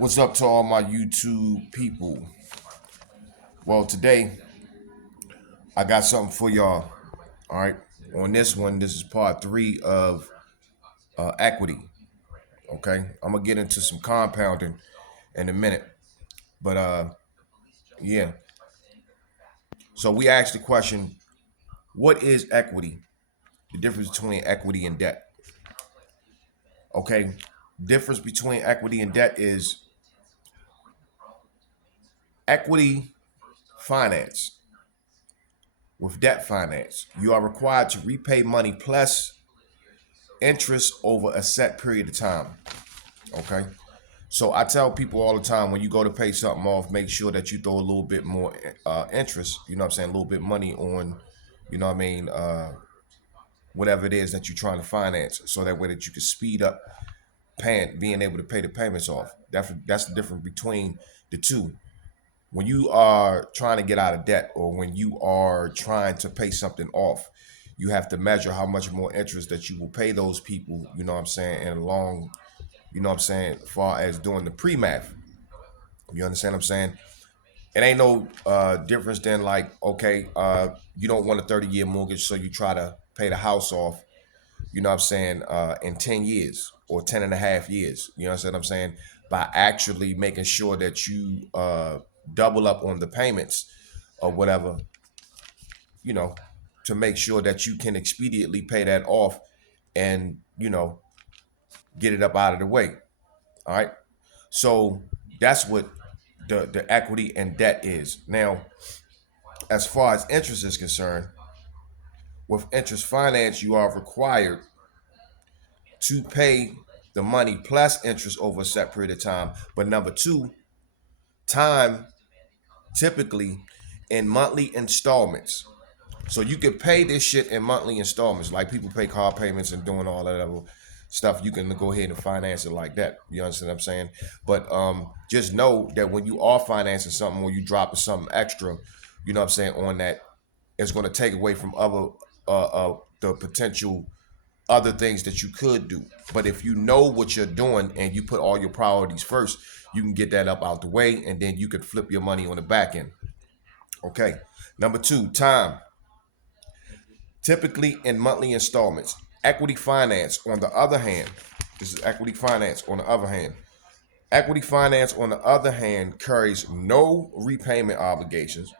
What's up to all my YouTube people? Well, today I got something for y'all. All right. On this one, this is part three of equity. Okay. I'm going to get into some compounding in a minute. But yeah. So we asked the question, what is equity? The difference between equity and debt. Okay. Difference between equity and debt is equity finance. With debt finance, you are required to repay money plus interest over a set period of time. Okay. So I tell people all the time, when you go to pay something off, make sure that you throw a little bit more interest, you know what I'm saying, a little bit money on, you know what I mean, whatever it is that you're trying to finance, so that way that you can speed up being able to pay the payments off. That's the difference between the two. When you are trying to get out of debt, or when you are trying to pay something off, you have to measure how much more interest that you will pay those people, you know what I'm saying, in a long, you know what I'm saying, as far as doing the pre-math. You understand what I'm saying? It ain't no difference than, like, okay, you don't want a 30-year mortgage, so you try to pay the house off, you know what I'm saying, in 10 years or 10 and a half years. You know what I'm saying? By actually making sure that you double up on the payments or whatever, you know, to make sure that you can expediently pay that off and, get it up out of the way. All right. So that's what the equity and debt is. Now, as far as interest is concerned, with interest finance, you are required to pay the money plus interest over a set period of time. But number two, time typically in monthly installments. So you can pay this shit in monthly installments, like people pay car payments and doing all that other stuff. You can go ahead and finance it like that. You understand what I'm saying? But just know that when you are financing something, or you dropping something extra, you know what I'm saying, on that, it's going to take away from other the potential other things that you could do. But if you know what you're doing and you put all your priorities first, you can get that up out the way, and then you could flip your money on the back end. Okay. Number two, time. Typically in monthly installments. Equity finance, on the other hand, this is equity finance on the other hand. Equity finance, on the other hand, carries no repayment obligations.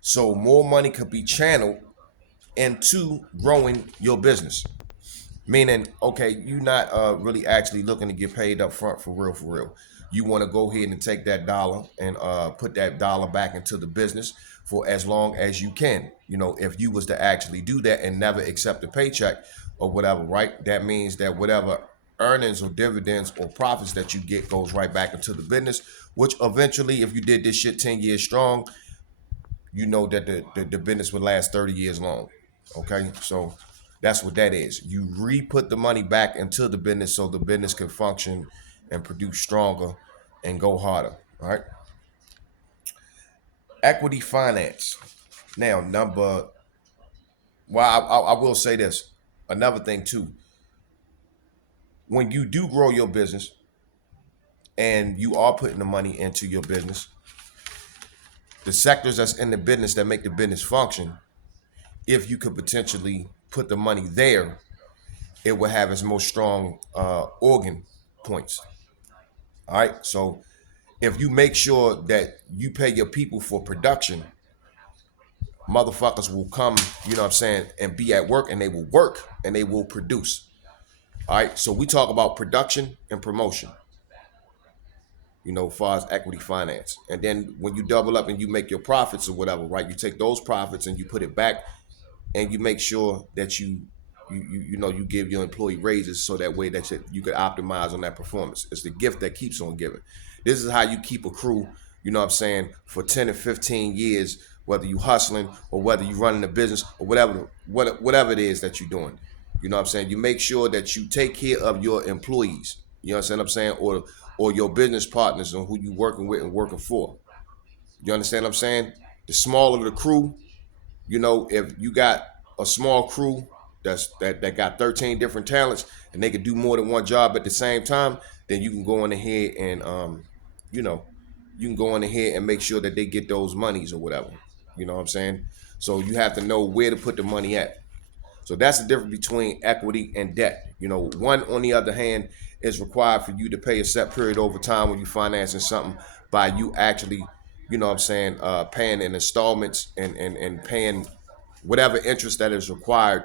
So more money could be channeled into growing your business. Meaning, okay, you're not really actually looking to get paid up front for real, for real. You want to go ahead and take that dollar and put that dollar back into the business for as long as you can. If you was to actually do that and never accept a paycheck or whatever, right? That means that whatever earnings or dividends or profits that you get goes right back into the business, which eventually, if you did this shit 10 years strong, you know that the business would last 30 years long. Okay, so that's what that is. You re-put the money back into the business so the business can function and produce stronger and go harder. All right. Equity finance. Now, I will say this. Another thing too. When you do grow your business and you are putting the money into your business, the sectors that's in the business that make the business function, if you could potentially put the money there, it will have its most strong organ points. All right. So if you make sure that you pay your people for production, motherfuckers will come, you know what I'm saying, and be at work, and they will work and they will produce. All right. So we talk about production and promotion, as far as equity finance. And then when you double up and you make your profits or whatever, right, you take those profits and you put it back, and you make sure that you give your employee raises, so that way that you could optimize on that performance. It's the gift that keeps on giving. This is how you keep a crew, you know what I'm saying, for 10 or 15 years, whether you hustling or whether you running a business or whatever it is that you're doing. You know what I'm saying? You make sure that you take care of your employees, you know what I'm saying, or your business partners, and who you working with and working for. You understand what I'm saying? The smaller the crew, if you got a small crew that got 13 different talents, and they could do more than one job at the same time, then you can go on ahead and you know, you can go in ahead and make sure that they get those monies or whatever. You know what I'm saying? So you have to know where to put the money at. So that's the difference between equity and debt. You know, one, on the other hand, is required for you to pay a set period over time when you financing something by you actually, you know what I'm saying, paying in installments and paying whatever interest that is required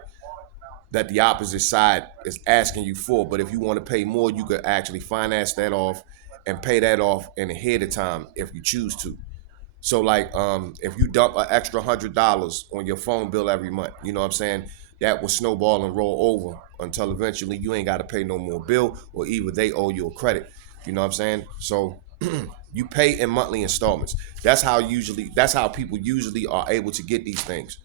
that the opposite side is asking you for. But if you want to pay more, you could actually finance that off and pay that off in ahead of time if you choose to. So like if you dump an extra $100 on your phone bill every month, you know what I'm saying? That will snowball and roll over until eventually you ain't got to pay no more bill, or either they owe you a credit. You know what I'm saying? So you pay in monthly installments. That's how people usually are able to get these things.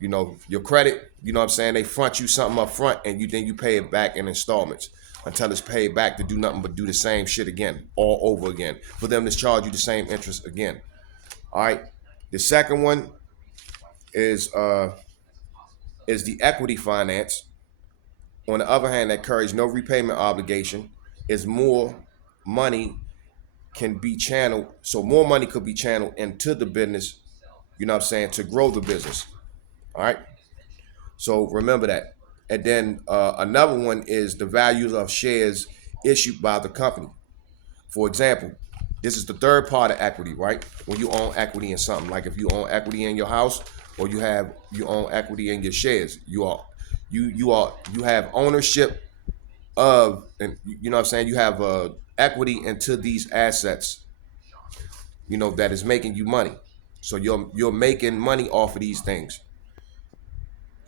You know, your credit, you know what I'm saying? They front you something up front and you pay it back in installments until it's paid back to do nothing but do the same shit again, all over again. For them to charge you the same interest again. All right. The second one is the equity finance. On the other hand, that carries no repayment obligation. Is more money can be channeled, so more money could be channeled into the business. You know what I'm saying, to grow the business. All right. So remember that. And then another one is the values of shares issued by the company. For example, this is the third part of equity, right? When you own equity in something, like if you own equity in your house, or you own equity in your shares, you have ownership of, and you know what I'm saying, you have equity into these assets, you know, that is making you money. So you're making money off of these things.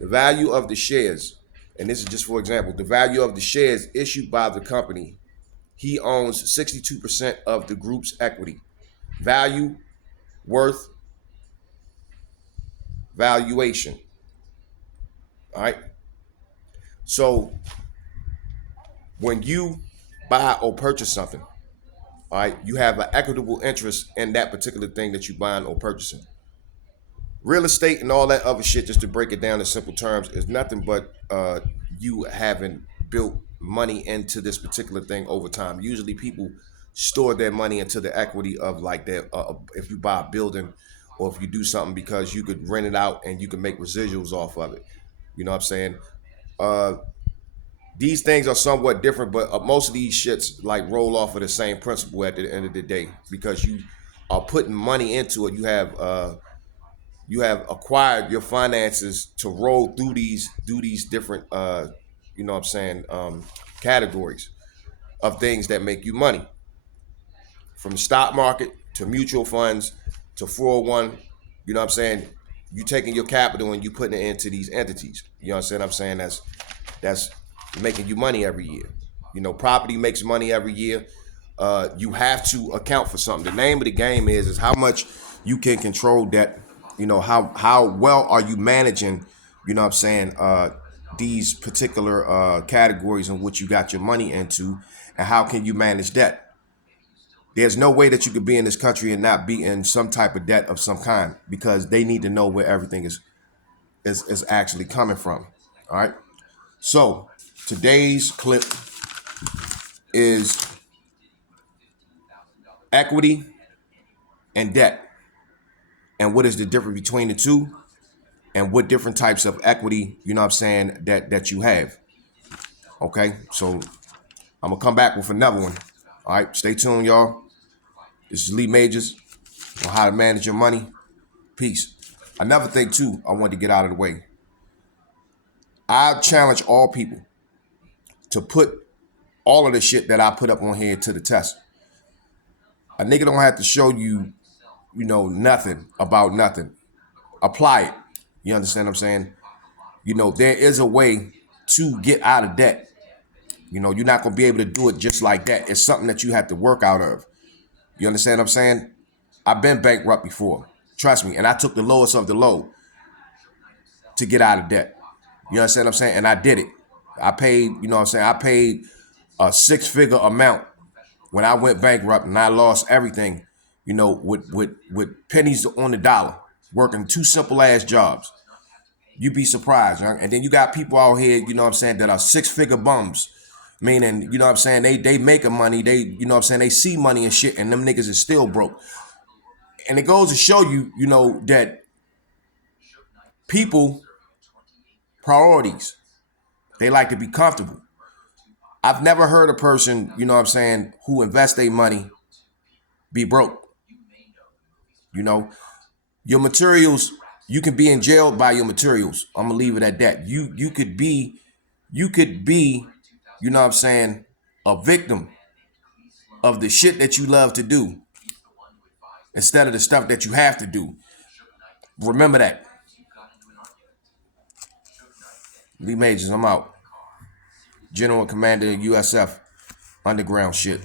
The value of the shares, and this is just for example, the value of the shares issued by the company. He owns 62% of the group's equity. Value, worth, valuation. All right. So when you buy or purchase something, all right, you have an equitable interest in that particular thing that you're buying or purchasing. Real estate and all that other shit, just to break it down in simple terms, is nothing but you having built money into this particular thing over time. Usually people store their money into the equity of like their if you buy a building or if you do something, because you could rent it out and you can make residuals off of it. You know what I'm saying? Uh, these things are somewhat different, but most of these shits like roll off of the same principle at the end of the day, because you are putting money into it. You have acquired your finances to roll through these different you know what I'm saying, categories of things that make you money, from the stock market to mutual funds to 401. You know what I'm saying? You taking your capital and you putting it into these entities. You know what I'm saying? That's making you money every year. You know, property makes money every year. You have to account for something. The name of the game is how much you can control debt. You know, how well are you managing, you know what I'm saying, these particular categories in which you got your money into, and how can you manage debt? There's no way that you could be in this country and not be in some type of debt of some kind, because they need to know where everything is actually coming from. All right. So today's clip is equity and debt, and what is the difference between the two, and what different types of equity, you know what I'm saying, that you have. Okay. So I'm gonna come back with another one. All right. Stay tuned, y'all. This is Lee Majors on how to manage your money. Peace. Another thing too, I wanted to get out of the way. I challenge all people to put all of the shit that I put up on here to the test. A nigga don't have to show you, you know, nothing about nothing. Apply it. You understand what I'm saying? You know, there is a way to get out of debt. You know, you're not gonna be able to do it just like that. It's something that you have to work out of. You understand what I'm saying? I've been bankrupt before. Trust me. And I took the lowest of the low to get out of debt. You understand what I'm saying? And I did it. I paid, you know what I'm saying? I paid a six-figure amount when I went bankrupt and I lost everything, you know, with pennies on the dollar, working two simple ass jobs. You'd be surprised, huh? And then you got people out here, you know what I'm saying, that are six-figure bums, Meaning, you know what I'm saying, they making money, they, you know what I'm saying, they see money and shit, and them niggas is still broke. And it goes to show you, you know, that people priorities, they like to be comfortable. I've never heard a person, you know what I'm saying, who invests their money be broke. You know, your materials, you can be in jail by your materials. I'm gonna leave it at that. You could be, you know what I'm saying, a victim of the shit that you love to do instead of the stuff that you have to do. Remember that. Lee Majors, I'm out. General Commander USF, underground shit.